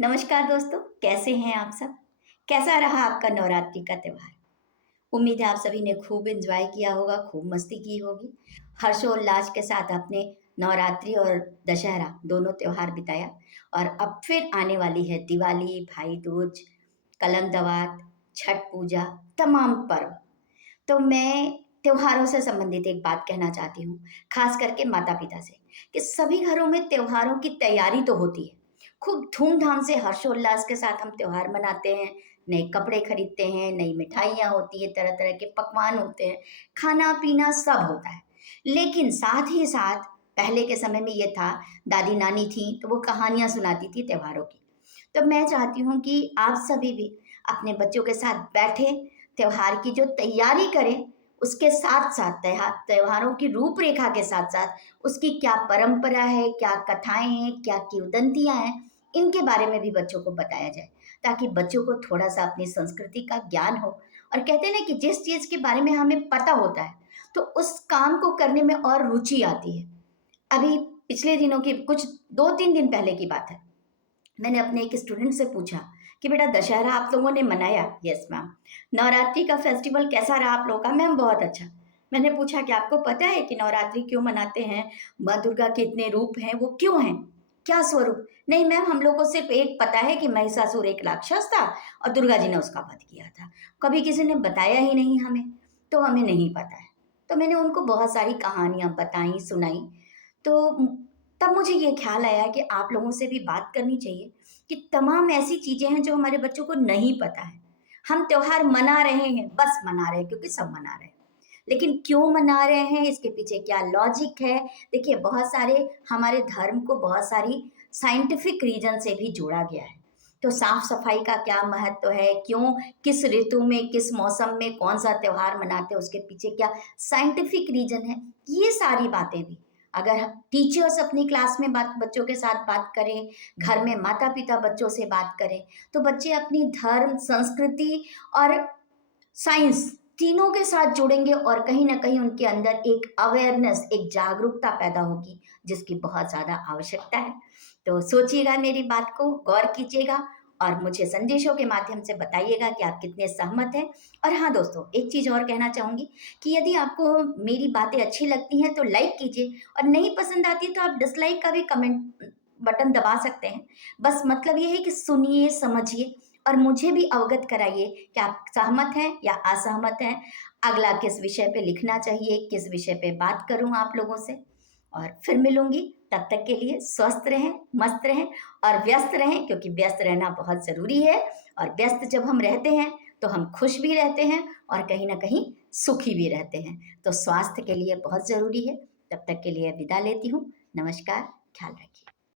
नमस्कार दोस्तों, कैसे हैं आप सब? कैसा रहा आपका नवरात्रि का त्योहार? उम्मीद है आप सभी ने खूब एंजॉय किया होगा, खूब मस्ती की होगी। हर्षोल्लास के साथ अपने नवरात्रि और दशहरा दोनों त्योहार बिताया और अब फिर आने वाली है दिवाली, भाई दूज, कलंक छठ पूजा, तमाम पर्व। तो मैं त्योहारों से संबंधित एक बात कहना चाहती हूँ, खास करके माता-पिता से, कि सभी घरों में त्योहारों की तैयारी तो होती है। खूब धूम-धाम से हर्षोल्लास के साथ हम त्योहार मनाते हैं, नए कपड़े खरीदते हैं, नई मिठाइयाँ होती हैं, तरह-तरह के पकवान होते हैं, खाना-पीना सब होता है। लेकिन साथ ही साथ पहले के समय में ये था, दादी-नानी थीं, तो वो कहानियाँ सुनाती थी त्योहारों की। तो मैं चाहती हूँ कि आप सभी भी अपने बच्चों के साथ बैठें, त्योहार की जो तैयारी करें, उसके साथ-साथ त्योहारों की रूपरेखा के साथ-साथ उसकी क्या परंपरा है, क्या कथाएँ हैं, क्या किंवदंतियाँ हैं, इनके बारे में भी बच्चों को बताया जाए, ताकि बच्चों को थोड़ा-सा अपनी संस्कृति का ज्ञान हो। और कहते हैं ना कि जिस चीज़ के बारे में हमें पता होता है, तो उस काम को करने में और रुचि आती है। अभी पिछले दिनों की कुछ 2-3 दिन पहले की बात है। मैंने अपने एक स्टूडेंट से पूछा कि बेटा दशहरा आप लोगों ने मनाया? Yes ma'am. नवरात्रि का फेस्टिवल कैसा रहा आप लोगों का? मैम बहुत अच्छा। मैंने पूछा कि आपको पता है कि नवरात्रि क्यों मनाते हैं? माँ दुर्गा के इतने रूप हैं, वो क्यों हैं? क्या स्वरूप? नहीं मैम, हम लोग को सिर्फ एक पता है कि महिषासुर एक राक्षस था और दुर्गा जी ने उसका वध किया था। कभी किसी ने बताया ही नहीं हमें, तो हमें नहीं पता है। तो मैंने उनको बहुत सारी कहानियाँ बताई, सुनाई। तो तब मुझे ये ख़्याल आया कि आप लोगों से भी बात करनी चाहिए कि तमाम ऐसी चीज़ें हैं जो हमारे बच्चों को नहीं पता है। हम त्योहार मना रहे हैं, बस मना रहे हैं क्योंकि सब मना रहे हैं। लेकिन क्यों मना रहे हैं, इसके पीछे क्या लॉजिक है? देखिए, बहुत सारे हमारे धर्म को बहुत सारी साइंटिफिक रीज़न से भी जोड़ा गया है। तो साफ-सफाई का क्या महत्व है? क्यों, किस ऋतु में, किस मौसम में कौन-सा त्योहार मनाते हैं, उसके पीछे क्या साइंटिफिक रीज़न है? ये सारी बातें भी अगर टीचर्स अपनी क्लास में बात बच्चों के साथ बात करें, घर में माता-पिता बच्चों से बात करें, तो बच्चे अपनी धर्म, संस्कृति और साइंस तीनों के साथ जुड़ेंगे और कहीं न कहीं उनके अंदर एक अवेयरनेस, एक जागरूकता पैदा होगी, जिसकी बहुत ज़्यादा आवश्यकता है। तो सोचिएगा मेरी बात को, गौर कीजिएगा और मुझे संदेशों के माध्यम से बताइएगा कि आप कितने सहमत हैं। और हाँ दोस्तों, एक चीज़ और कहना चाहूँगी कि यदि आपको मेरी बातें अच्छी लगती हैं तो लाइक कीजिए और नहीं पसंद आती तो आप डिसलाइक का भी कमेंट बटन दबा सकते हैं। बस मतलब ये है कि सुनिए, समझिए और मुझे भी अवगत कराइए कि आप सहमत हैं या असहमत हैं। अगला किस विषय पे लिखना चाहिए, किस विषय पे बात करूँ आप लोगों से। और फिर मिलूँगी, तब तक के लिए स्वस्थ रहें, मस्त रहें और व्यस्त रहें, क्योंकि व्यस्त रहना बहुत ज़रूरी है। और व्यस्त जब हम रहते हैं, तो हम खुश भी रहते हैं और कहीं न कहीं सुखी भी रहते हैं। तो स्वास्थ्य के लिए बहुत ज़रूरी है। तब तक के लिए विदा लेती हूँ। नमस्कार, ख्याल रखिए।